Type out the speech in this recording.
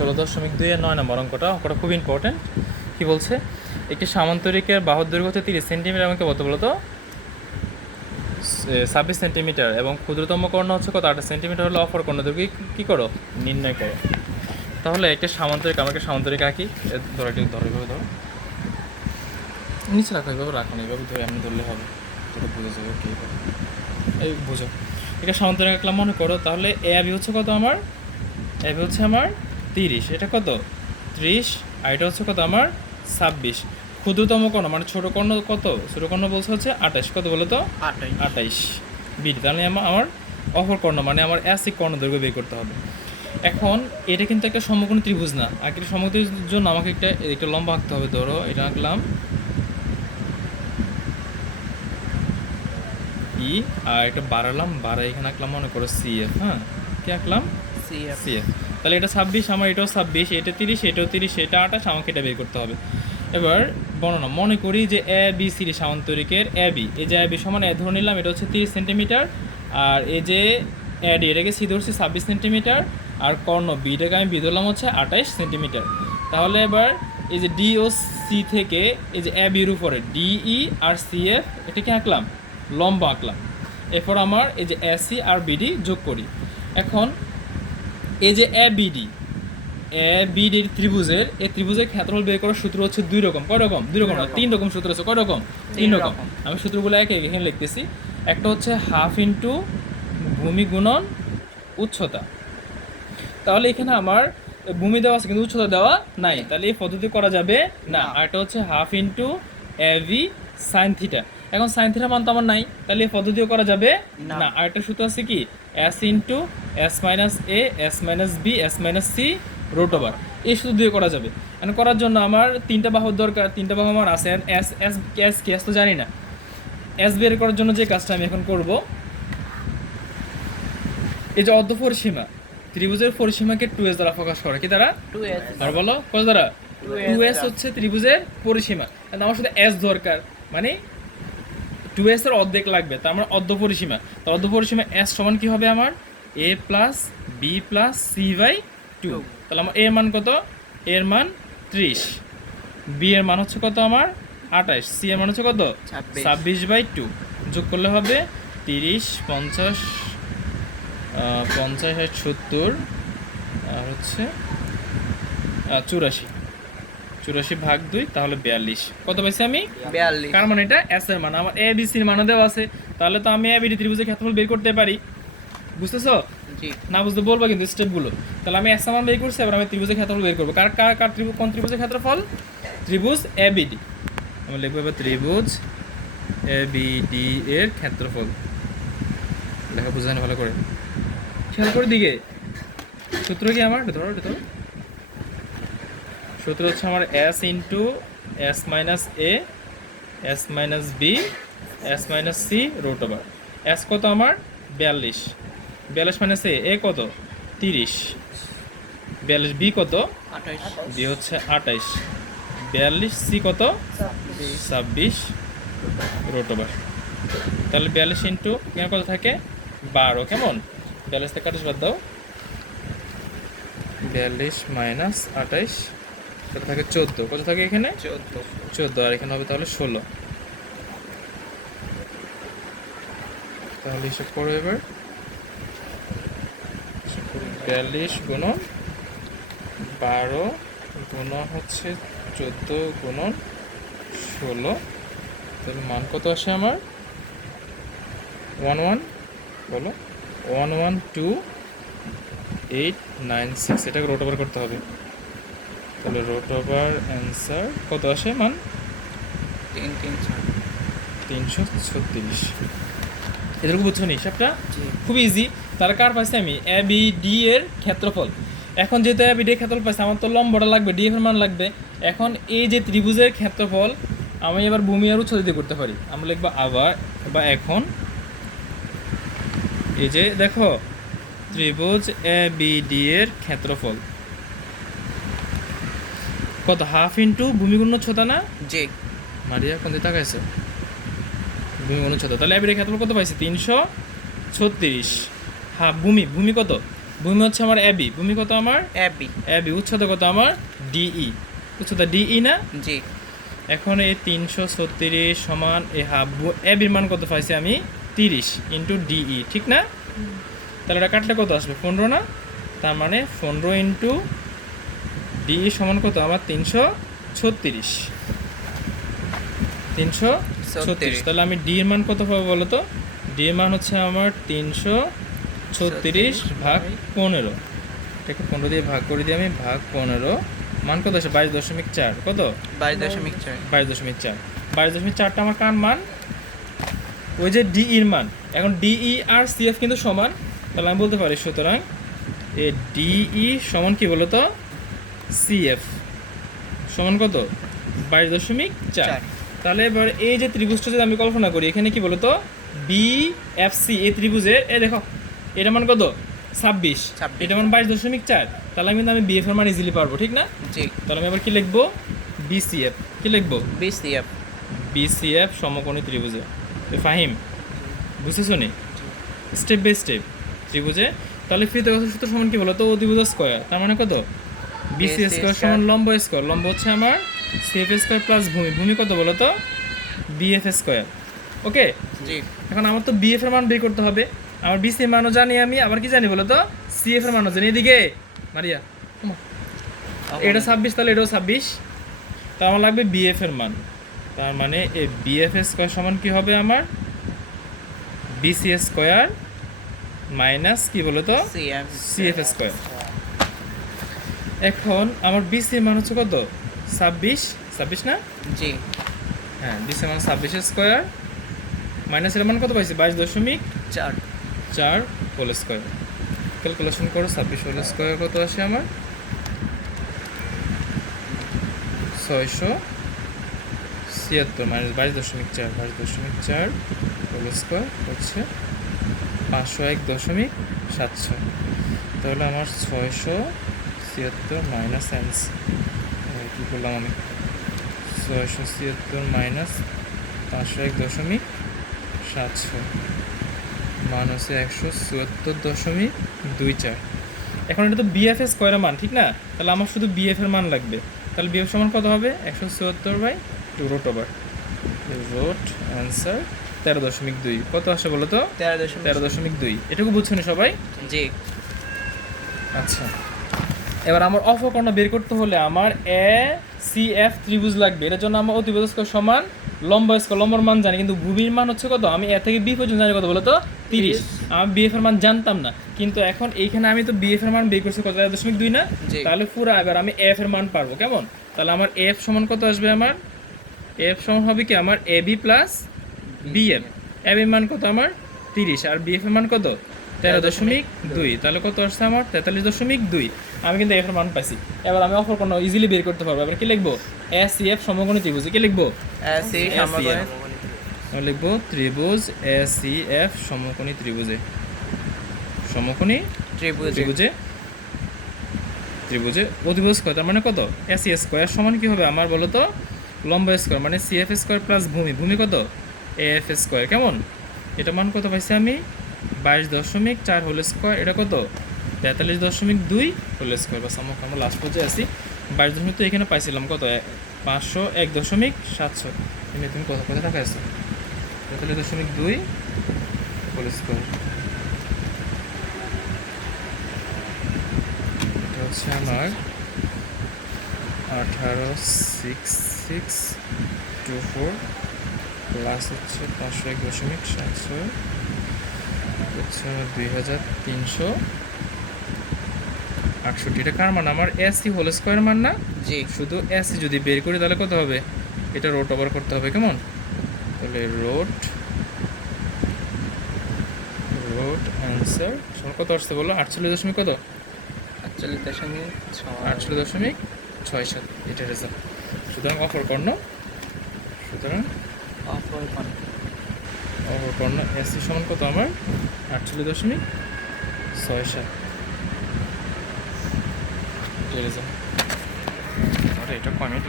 16.2 এর 9 নম্বর অঙ্কটা খুব ইম্পর্টেন্ট। কি বলছে, একটি সামান্তরিকের বাহুর দৈর্ঘ্য হচ্ছে 30 সেন্টিমিটার এবং কত বলতো 26 সেন্টিমিটার এবং ক্ষুদ্রতম কর্ণ হচ্ছে কত 28 সেন্টিমিটার হলে অপর কর্ণ দৈর্ঘ্য কী করো নির্ণয় করো। তাহলে একটা সামান্তরিক, আমাকে সামান্তরিক আঁকি। ধরো একটু ধরো, এইভাবে ধরো, নিচে রাখো, এইভাবে রাখো না, এইভাবে ধরে এমনি ধরলে হবে, তোকে বুঝে যাবে কী হবে। এই বুঝো, এটা সামান্তরিক আঁকলাম মনে করো। তাহলে এ বি হচ্ছে কত আমার, এ বি হচ্ছে আমার 30, এটা কত 30, আর এটা হচ্ছে কত আমার 26। ক্ষুদ্রতম কর্ণ মানে ছোট কর্ণ কত, ছোট কর্ণ বলছে হচ্ছে 28, কত বলো তো 28 বিডি। তাহলে আমার অপর কর্ণ মানে আমার অ্যাসিক কর্ণ দৈর্ঘ্য বের করতে হবে। এখন এটা কিন্তু একটা সমকোণী ত্রিভুজ না, আর একটা সমকোণী ত্রিভুজের জন্য আমাকে একটা লম্বা আঁকতে হবে। ধরো এটা আঁকলাম ই, আর এটা বাড়ালাম, এখানে আঁকলাম মনে করো সি এফ। হ্যাঁ, কি আঁকলাম সি এফ। তাহলে এটা 26, আমার এটাও 26, এটা 30, এটাও 30, এটা 28, আমাকে এটা বের করতে হবে। এবার বর্ণনা মনে করি যে A B C D সামান্তরিকের A B, এই যে এ বি সমান এ ধরে নিলাম, এটা হচ্ছে 30 সেন্টিমিটার, আর এই যে এ ডি এটাকে সি ধরছি 26 সেন্টিমিটার, আর কর্ণ বিটাকে আমি বি ধরলাম হচ্ছে 28 সেন্টিমিটার। তাহলে এবার এই যে ডি ও সি থেকে এই যে এ বির উপরে ডিই আর সি এফ এটাকে আঁকলাম, লম্বা আঁকলাম। এরপর আমার এই যে এসি আর বিডি যোগ করি। এখন এই যে এ বিডি ত্রিভুজের, এই ত্রিভুজের ক্ষেত্রফল বের করার সূত্র হচ্ছে দুই রকম। কয় রকম? দুই রকম না, 3 রকম সূত্র আছে। কয় রকম? 3 রকম। আমি সূত্রগুলো এখানে লিখতেছি। একটা হচ্ছে হাফ ইন্টু ভূমি গুণন উচ্চতা। তাহলে এখানে আমার ভূমি দেওয়া আছে কিন্তু উচ্চতা দেওয়া নাই, তাহলে এই পদ্ধতি করা যাবে না। আর এটা হচ্ছে half into A V sine theta. এখন সাইন থিটা মান তো আমার নাই, তাহলে এই পদ্ধতিও করা যাবে না। আর একটা সূত্র আছে কি, S into S minus A S minus B S minus C root over, এই সূত্র দিয়ে করা যাবে। মানে করার জন্য আমার 3টা বাহুর দরকার, 3টা বাহু আমার আছে। এস এস এস কি, এস তো জানি না। এস বের করার জন্য যে কাজটা আমি এখন করব, এই যে অর্ধ পরিসীমা, ত্রিভুজের পরিসীমাকে 2s দ্বারা প্রকাশ করে। কি দ্বারা? 2s। আর বলো কত দ্বারা? 2s হচ্ছে ত্রিভুজের পরিসীমা। আমার সাথে s দরকার, মানে 2s এর অর্ধেক লাগবে, তার মানে অর্ধ পরিসীমা। তো অর্ধ পরিসীমা s সমান কি হবে আমার a plus B plus C by 2। তাহলে আমার a এর মান কত? a এর মান 30, b এর মান হচ্ছে কত আমার 28, c এর মান হচ্ছে কত 26 বাই 2। যোগ করলে হবে 30, 50, 50, 60, 70, আর হচ্ছে 84 ভাগ 2, তাহলে 42। কত পাইছি আমি? 42। কার মানে এটা? এস এর মান। আমার এ বি সির মানও দেওয়া আছে, তাহলে তো আমি এ বি ডি ত্রিভুজের ক্ষেত্রফল বের করতে পারি। বুঝতেছো? জি। না বুঝতে বলবো কিন্তু স্টেপগুলো। তাহলে আমি এস এর মান বের করছি, এবার আমি ত্রিভুজের ক্ষেত্রফল বের করবো। কোন ত্রিভুজের ক্ষেত্রফল? ত্রিভুজ এ বি ডি। আমি লিখবো এবার ত্রিভুজ এ বি ডি এর ক্ষেত্রফল। লেখা বুঝানো ভালো করে, খেয়াল করে দিকে। সূত্র কি আমার? ধরো সূত্র হচ্ছে আমার S into S minus A S minus B S minus C root over. এস কত আমার 42, 42 মাইনাস এ কত 30, 42, বি কত 28, বি হচ্ছে 28, 42, সি কত 26 রুট ওভার। তাহলে 42 ইন্টু এখানে কত থাকে 12, কেমন 42 থেকে 28 বাদ দাও, 42 মাইনাস 28 কত থাকে 14, কত থাকে এখানে 14, আর এখানে হবে তাহলে 16। তাহলে হিসাব করো এবার, 42 গুণন 12 গুণন হচ্ছে 14 গুণন 16, তাহলে মান কত আসে আমার 11, বলো 112896, এটাকে রোট ওভার করতে হবে। তাহলে রোট ওভার অ্যান্সার কত আসে মান 336। এদেরকে বুঝছো নি হিসাবটা? খুব ইজি। তার কার পাইছি আমি এ বি ডি এর ক্ষেত্রফল। এখন যেহেতু এ বি ডি এর ক্ষেত্রফল পাইছি, আমার তো লম্বটা লাগবে, ডি এর মান লাগবে। এখন এই যে ত্রিভুজের ক্ষেত্রফল আমি এবার ভূমি আর উচ্চতা দিয়ে করতে পারি। আমরা লিখবো আবার বা এখন, এই যে দেখো ত্রিভুজ এ বি ডি এর ক্ষেত্রফল কত, হাফ ইন্টু ভূমি গুণ উচ্চতা না? জি। মারিয়া কোন দিকে তাকাইছে? ভূমি গুণ উচ্চতা। তাহলে এ বি ডি এর ক্ষেত্রফল কত পাইছি 336। হাফ ভূমি কত ভূমি হচ্ছে আমার এবি, ভূমি কত আমার এবি, এবি, উচ্চতা কত আমার ডিই, উচ্চতা ডিই না। জি এখন এই 336 সমান এই হাফ এবির মান কত পাইছি আমি 30 ইন্টু ডিই, ঠিক না? তাহলে এটা কাটলে কত আসবে 15 না? তার মানে 15 ইন্টু ডিই সমান কত আমার 336, 336। তাহলে আমি ডি এর মান কত পাবো বলো তো? ডি এর মান হচ্ছে আমার 336 ভাগ 15, এটাকে 15 দিয়ে ভাগ করে দিই আমি, ভাগ 15, মান কত আসে 22.4, কত 22.4, 22.4, 22.4টা আমার কার মান? ওই যে ডি এর মান। এখন ডিই আর সিএফ কিন্তু সমান, তাহলে আমি বলতে পারি সুতরাং এই ডিই সমান কি বলো তো সিএফ সমান কত 22.4। তাহলে এবার এই যে ত্রিভুজটা যদি আমি কল্পনা করি, এখানে কি বলো তো বি এফ সি, এই ত্রিভুজের এই দেখো এটা মান কত 26, এটা মান 22.4, তাহলে আমি কিন্তু আমি বিএফ এর মান ইজিলি পারবো, ঠিক না? জি তাহলে আমি আবার কি লিখবো বিসিএফ, কি লিখবো বিসিএফ, বিসিএফ সমকোণী ত্রিভুজে। ফাহিম বুঝেছো নি? স্টেপ বাই স্টেপ ত্রিভুজে। তাহলে ফিতগত সূত্র সমান কি বলো তো অতিভুজ স্কয়ার, তার মানে কত বিসি স্কয়ার সমান লম্ব স্কয়ার, লম্ব হচ্ছে আমার সিএফ স্কয়ার প্লাস ভূমি, ভূমি কত বলো তো বিএফ স্কয়ার। ওকে, জি এখন আমার তো বিএফ এর মান বের করতে হবে, আমার বিসি এর মানও জানি আমি, আবার কি জানি বলো তো সিএফ এর মানও জানি। এদিকে মারিয়া এটা 26, তাহলে এটাও 26, তার আমার লাগবে বিএফ এর মান। তার মানে এই বিএফ স্কয়ার সমান কি হবে আমার বিসি স্কয়ার মাইনাস কি বলো তো সিএফ স্কয়ার। এখন আমার বিসি এর মান হচ্ছে কত 26, 26 না? জি হ্যাঁ, বিসি এর মান 26 স্কয়ার মাইনাস এর মান কত পাইছি 22.4 হোল স্কয়ার। ক্যালকুলেশন করো 26 হোল স্কয়ার কত আসে আমার 676 মাইনাস 22.4, 22.4 হোল স্কয়ার হচ্ছে 501.76। তাহলে আমার 676 মাইনাস কী করলাম আমি 676 মাইনাস 501.76 মান হচ্ছে 174.24। এখন এটা তো বিএফ এর স্কয়ারের মান, ঠিক না? তাহলে আমার শুধু বিএফ এর মান লাগবে। তাহলে বিএফ সমান কত হবে 174/2 রুট ওভার রুট অ্যান্সার 13.2। কত আসে বলো তো 13.2। এটুকু বুঝছো না সবাই? জি আচ্ছা, এবার আমার অফকর্ণ বের করতে হলে আমার এ সি এফ ত্রিভুজ লাগবে। এর জন্য আমার অতিভুজ স্কয়ার সমান লম্ব স্কয়ার, লম্বর মান জানি কিন্তু ভূমির মান হচ্ছে কত আমি এ থেকে বি পর্যন্ত জানি কত বলো তো 30। আমি বিএফ এর মান জানতাম না, কিন্তু এখন এইখানে আমি তো বিএফ এর মান বের করছি কত 13.2 না? তাহলে পুরো এবার আমি এফ এর মান পারবো কেমন? তাহলে আমার এফ সমান কত আসবে আমার এফ সমান হবে কি আমার A B plus BF. A B মান কত আমার 30 আর বিএফ এর মান কত 13.2, তাহলে কত আসছে আমার 43.2। আমি কিন্তু এফ এর মান পাইছি। এবার আমি অফকর্ণ ইজিলি বের করতে পারবো। এবার কি লিখবো এস সি এফ সমকোণী ত্রিভুজ, কি লিখবো আমি লিখবো ত্রিভুজ এস সি এফ সমকোণী ত্রিভুজে, সমকোণী ত্রিভুজে ত্রিভুজে অতিভুজ স্কয়ার, তার মানে কত এস সি স্কয়ার সমান কি হবে আমার বলো তো লম্ব স্কয়ার মানে সিএফ স্কয়ার প্লাস ভূমি, ভূমি কত এফ স্কয়ার। কেমন এটা মান কত পাইছি আমি 22.4 হোল স্কয়ার, এটা কত 43.2 হোল স্কয়ার। বাস আমরা লাস্ট পর্যায়ে আছি 22 তো এখানে পাইছিলাম কত 501.76। তুমি কত কত টাকা আছে 43.2 হোল স্কয়ার। এটা হচ্ছে আমার 186624 প্লাস হচ্ছে 501.76 হচ্ছে 2368। এটা কার মান আমার এসি হোল স্কয়ার মান না? জি শুধু এসি যদি বের করি তাহলে কত হবে এটা রোট ওভার করতে হবে কেমন? তাহলে রোট অ্যান্সার সমান কত আসছে বলো 48 কত 48.67 এটা রেজাল্ট। সুতরাং অপরকর্ণ, সুতরাং অপরকর্ণ এসি সমান কত আমার 48.67 এটা রেজাল্ট। এটা কমেন্ট